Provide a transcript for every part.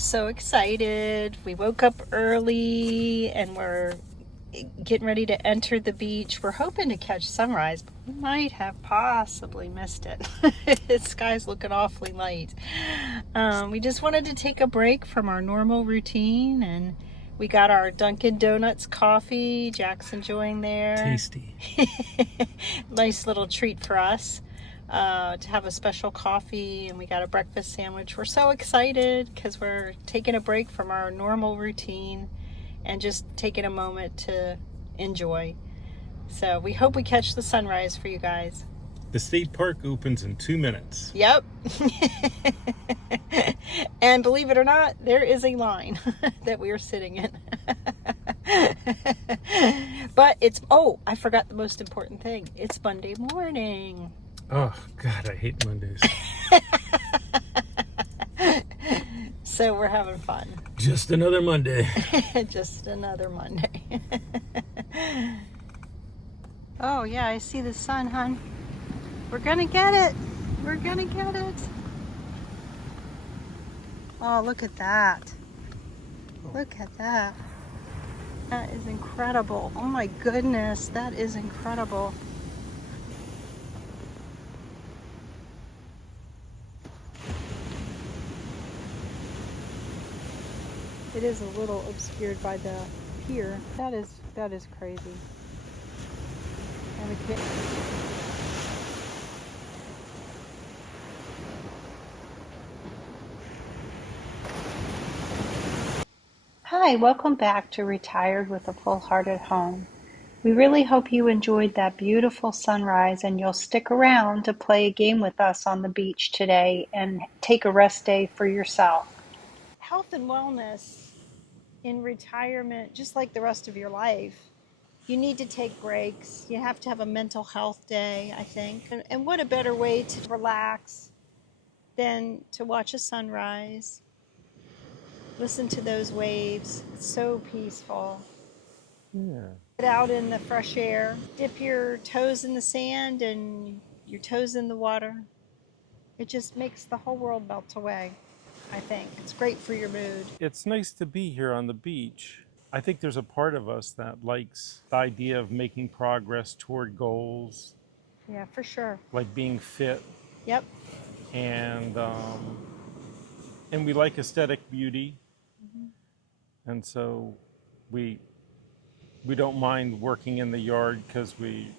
So excited. We woke up early and we're getting ready to enter the beach. We're hoping to catch sunrise, but we might have possibly missed it. The sky's looking awfully light. We just wanted to take a break from our normal routine, and we got our Dunkin' Donuts coffee. Jack's enjoying there. Tasty. Nice little treat for us. To have a special coffee, and we got a breakfast sandwich. We're so excited because we're taking a break from our normal routine and just taking a moment to enjoy. So we hope we catch the sunrise for you guys. The state park opens in 2 minutes. Yep. And believe it or not, there is a line that we are sitting in. But I forgot the most important thing. It's Monday morning. Oh, God, I hate Mondays. So we're having fun. Just another Monday. Just another Monday. Oh, yeah, I see the sun, hon. We're gonna get it. We're gonna get it. Oh, look at that. Look at that. That is incredible. Oh my goodness, that is incredible. It is a little obscured by the pier. That is crazy. And we can't... Hi, welcome back to Retired with a Full-Hearted Home. We really hope you enjoyed that beautiful sunrise, and you'll stick around to play a game with us on the beach today and take a rest day for yourself. Health and wellness in retirement, just like the rest of your life, you need to take breaks. You have to have a mental health day, I think. And what a better way to relax than to watch a sunrise, listen to those waves. It's so peaceful. Yeah. Get out in the fresh air, dip your toes in the sand and your toes in the water. It just makes the whole world melt away, I think. It's great for your mood. It's nice to be here on the beach. I think there's a part of us that likes the idea of making progress toward goals, Yeah, for sure. like being fit, Yep. and we like aesthetic beauty, and so we don't mind working in the yard because we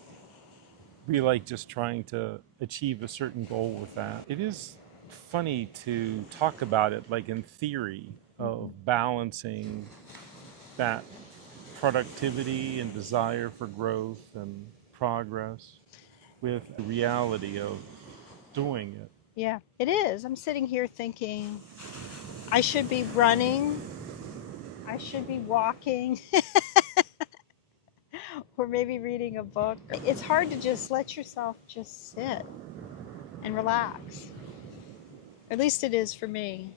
like just trying to achieve a certain goal with that. It is funny to talk about it like in theory of balancing that productivity and desire for growth and progress with the reality of doing it. Yeah, it is. I'm sitting here thinking I should be running, I should be walking, or maybe reading a book. It's hard to just let yourself just sit and relax. At least it is for me.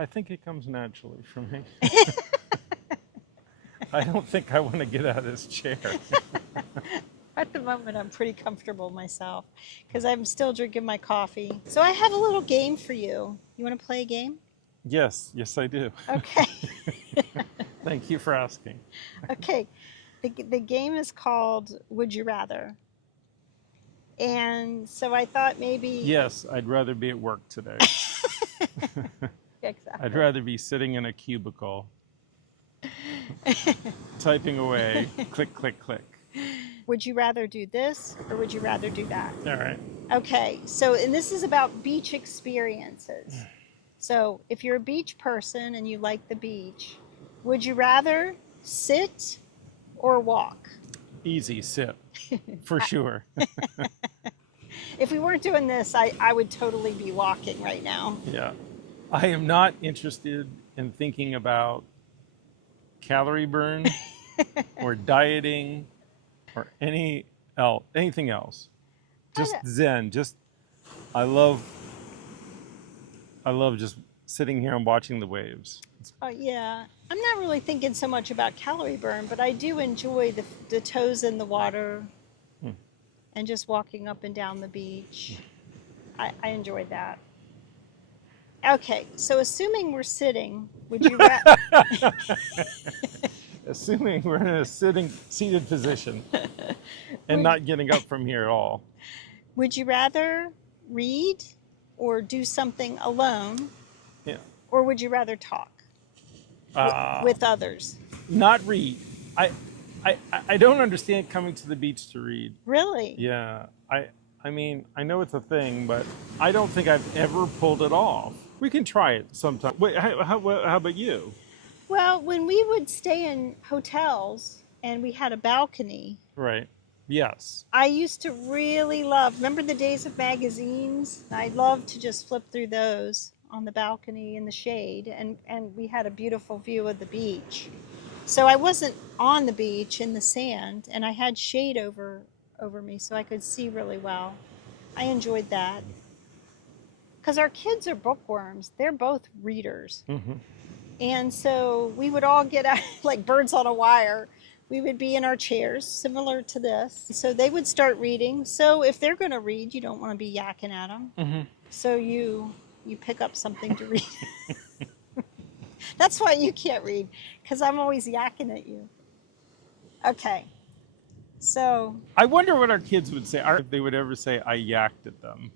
I think it comes naturally for me. I don't think I want to get out of this chair. At the moment, I'm pretty comfortable myself because I'm still drinking my coffee. So I have a little game for you. You want to play a game? Yes, I do. Okay. Thank you for asking. Okay. The game is called Would You Rather? And so I thought maybe... Yes, I'd rather be at work today. Exactly. I'd rather be sitting in a cubicle, typing away, click, click, click. Would you rather do this or would you rather do that? All right. Okay, and this is about beach experiences. So if you're a beach person and you like the beach, would you rather sit or walk? Easy, sit, for sure. If we weren't doing this, I would totally be walking right now. Yeah. I am not interested in thinking about calorie burn or dieting or anything else. Just zen. I love just sitting here and watching the waves. Oh yeah, I'm not really thinking so much about calorie burn, but I do enjoy the toes in the water and just walking up and down the beach. I enjoyed that. Okay, so assuming we're sitting, would you Assuming we're in a seated position and would not getting up from here at all. would you rather read or do something alone, Yeah. or would you rather talk Uh, with others? Not read. I, I don't understand coming to the beach to read. Really? Yeah. I mean, I know it's a thing, but I don't think I've ever pulled it off. We can try it sometime. Wait, how about you? Well, when we would stay in hotels and we had a balcony, Right. Yes. I used to really love, remember the days of magazines? I loved to just flip through those on the balcony in the shade, and we had a beautiful view of the beach. So I wasn't on the beach in the sand, and I had shade over me so I could see really well. I enjoyed that because our kids are bookworms. They're both readers. Hmm. And so we would all get out like birds on a wire. We would be in our chairs, similar to this. So they would start reading. So if they're going to read, you don't want to be yakking at them. Hmm. So you pick up something to read. That's why you can't read, because I'm always yakking at you. Okay. So I wonder what our kids would say. If they would ever say I yacked at them.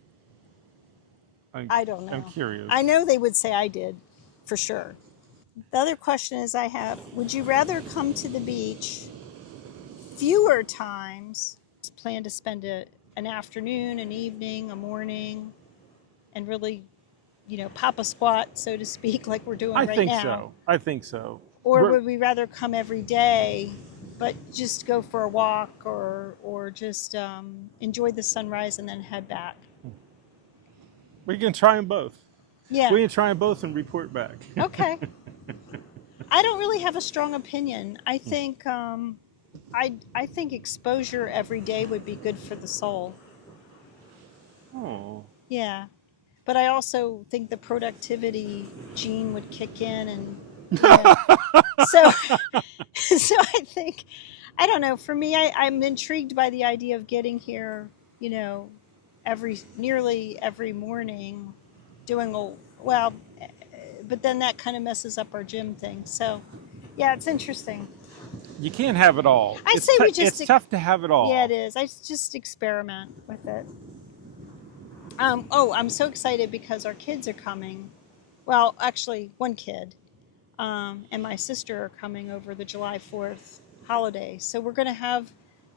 I don't I'm know. curious. I know they would say I did, for sure. The other question is I have, would you rather come to the beach fewer times, plan to spend an afternoon, an evening, a morning, and really, pop a squat, so to speak, like we're doing I right think now? so. I think so. Or We're, would we rather come every day, but just go for a walk or just enjoy the sunrise and then head back? we can try them both. Yeah. We can try them both and report back. Okay. I don't really have a strong opinion. I think exposure every day would be good for the soul. Oh. Yeah. But I also think the productivity gene would kick in, and so so I think, I don't know, for me, I'm intrigued by the idea of getting here, you know nearly every morning, doing a well, but then that kind of messes up our gym thing. So yeah, it's interesting. You can't have it all. I say we just, It's tough to have it yeah, it all. is. I just experiment with it. I'm so excited because our kids are coming. Well, actually, one kid and my sister are coming over the July 4th holiday. So we're going to have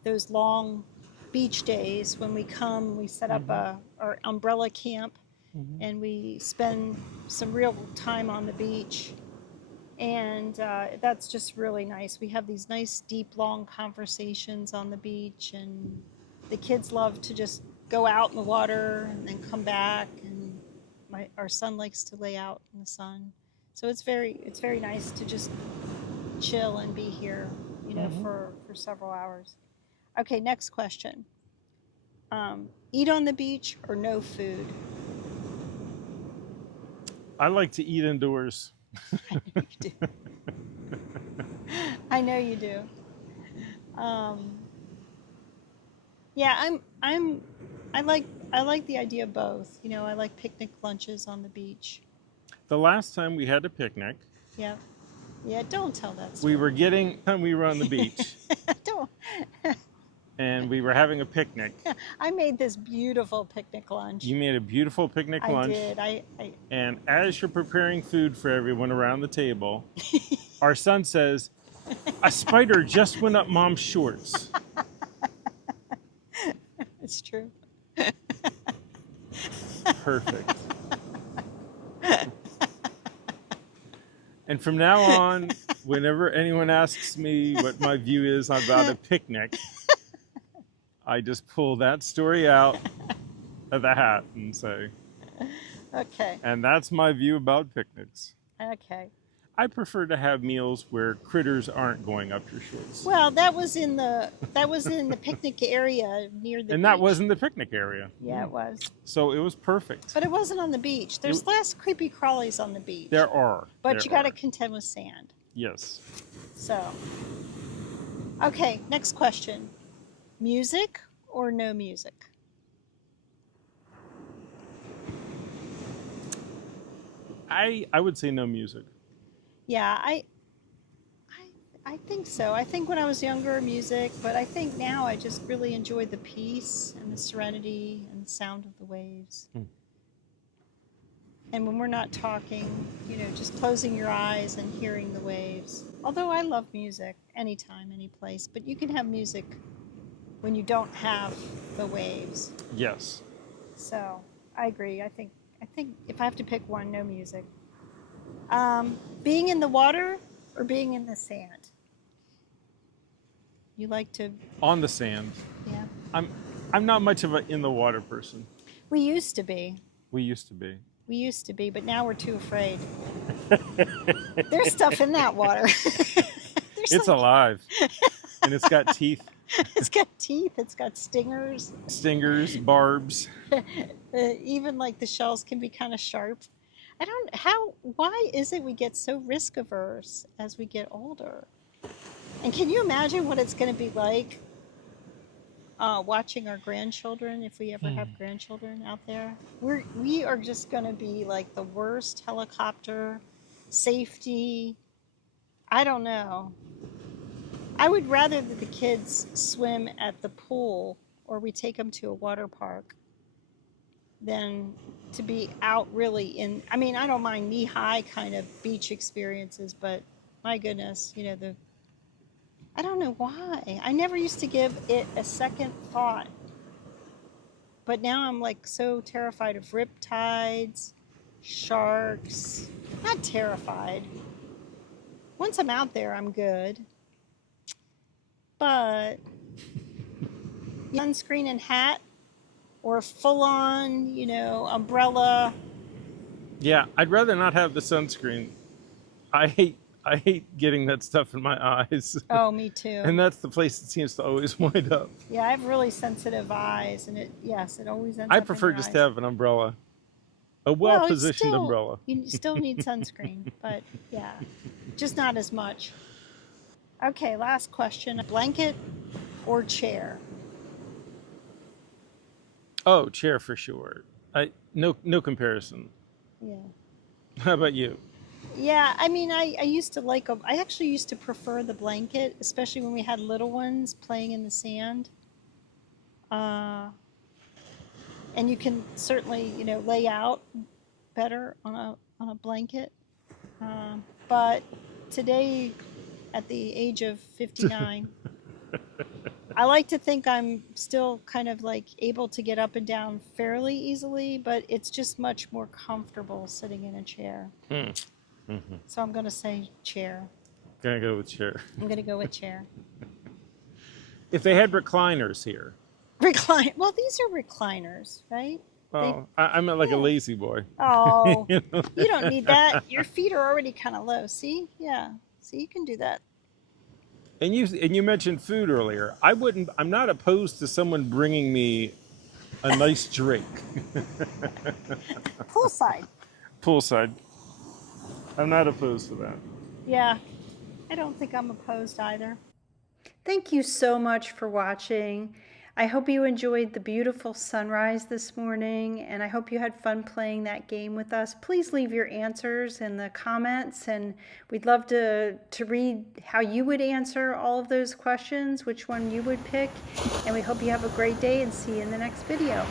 those long beach days when we come. We set up Hmm. our umbrella camp Hmm. and we spend some real time on the beach. And that's just really nice. We have these nice, deep, long conversations on the beach, and the kids love to just go out in the water and then come back. And our son likes to lay out in the sun, so it's very nice to just chill and be here, Hmm. for several hours. Okay, next question. Eat on the beach or no food? I like to eat indoors. I know you do. I know you do. Um, Yeah, I like the idea of both. I like picnic lunches on the beach. The last time we had a picnic, Yeah. Yeah, don't tell that we were story. getting we were on the beach Don't. and we were having a picnic. I made this beautiful picnic lunch. You made a beautiful picnic I lunch, did. I and as you're preparing food for everyone around the table, our son says, "A spider just went up mom's shorts." It's true. Perfect. And from now on, whenever anyone asks me what my view is about a picnic, I just pull that story out of the hat and say, Okay. and that's my view about picnics. Okay. I prefer to have meals where critters aren't going up your shorts. Well, that was in the picnic area near the And that beach. wasn't the picnic area. Yeah, it was. So it was perfect. But it wasn't on the beach. It, There's less creepy crawlies on the beach. there are. But There you got to are. contend with sand. Yes. So, okay, next question. Music or no music? I would say no music. Yeah, I think so. I think when I was younger, music, but I think now I just really enjoy the peace and the serenity and the sound of the waves. Hmm. And when we're not talking, just closing your eyes and hearing the waves. Although I love music anytime, any place, but you can have music when you don't have the waves. Yes. So I agree. I think if I have to pick one, no music. Being in the water or being in the sand? You like to, On the sand. yeah. I'm I'm not much of a in the water person. We used to be. We used to be. We used to be, but now we're too afraid. There's stuff in that water. There's It's like, alive and it's got teeth, it's got teeth, it's got stingers. stingers, barbs. Even like the shells can be kind of sharp. Why is it we get so risk averse as we get older? And can you imagine what it's going to be like watching our grandchildren if we ever have grandchildren out there? We are just going to be like the worst helicopter safety. I don't know. I would rather that the kids swim at the pool or we take them to a water park than to be out really in. I mean, I don't mind knee high kind of beach experiences, but my goodness, I don't know why. I never used to give it a second thought. But now I'm like so terrified of riptides, sharks. Not terrified. Once I'm out there, I'm good. But sunscreen and hat or full on, umbrella. Yeah, I'd rather not have the sunscreen. I hate getting that stuff in my eyes. Oh, me And too. that's the place it seems to always wind up. Yeah, I have really sensitive eyes, and it always ends I up in prefer your just to eyes. have an umbrella, a well Well, it's positioned still, umbrella. you still need sunscreen, but yeah, just not as much. Okay, last question. Blanket or chair? Oh, chair for sure. No comparison. Yeah. How about you? Yeah, I mean, I used to like them. I actually used to prefer the blanket, especially when we had little ones playing in the sand. Uh, and you can certainly, lay out better on a blanket. But today, at the age of 59, I like to think I'm still kind of like able to get up and down fairly easily, but it's just much more comfortable sitting in a chair. Hmm. So I'm going to say chair. Gonna go with chair. I'm going to go with chair. If they had recliners here, Recline. Well, these are recliners, right? They, well, I meant like a yeah. lazy boy. Oh, You know? you don't need that. Your feet are already kind of low. See? Yeah. See, you can do that. And you mentioned food earlier. I wouldn't. I'm not opposed to someone bringing me a nice drink Poolside. poolside. I'm not opposed to that. Yeah. I don't think I'm opposed either. Thank you so much for watching. I hope you enjoyed the beautiful sunrise this morning, and I hope you had fun playing that game with us. Please leave your answers in the comments, and we'd love to read how you would answer all of those questions, which one you would pick, and we hope you have a great day and see you in the next video.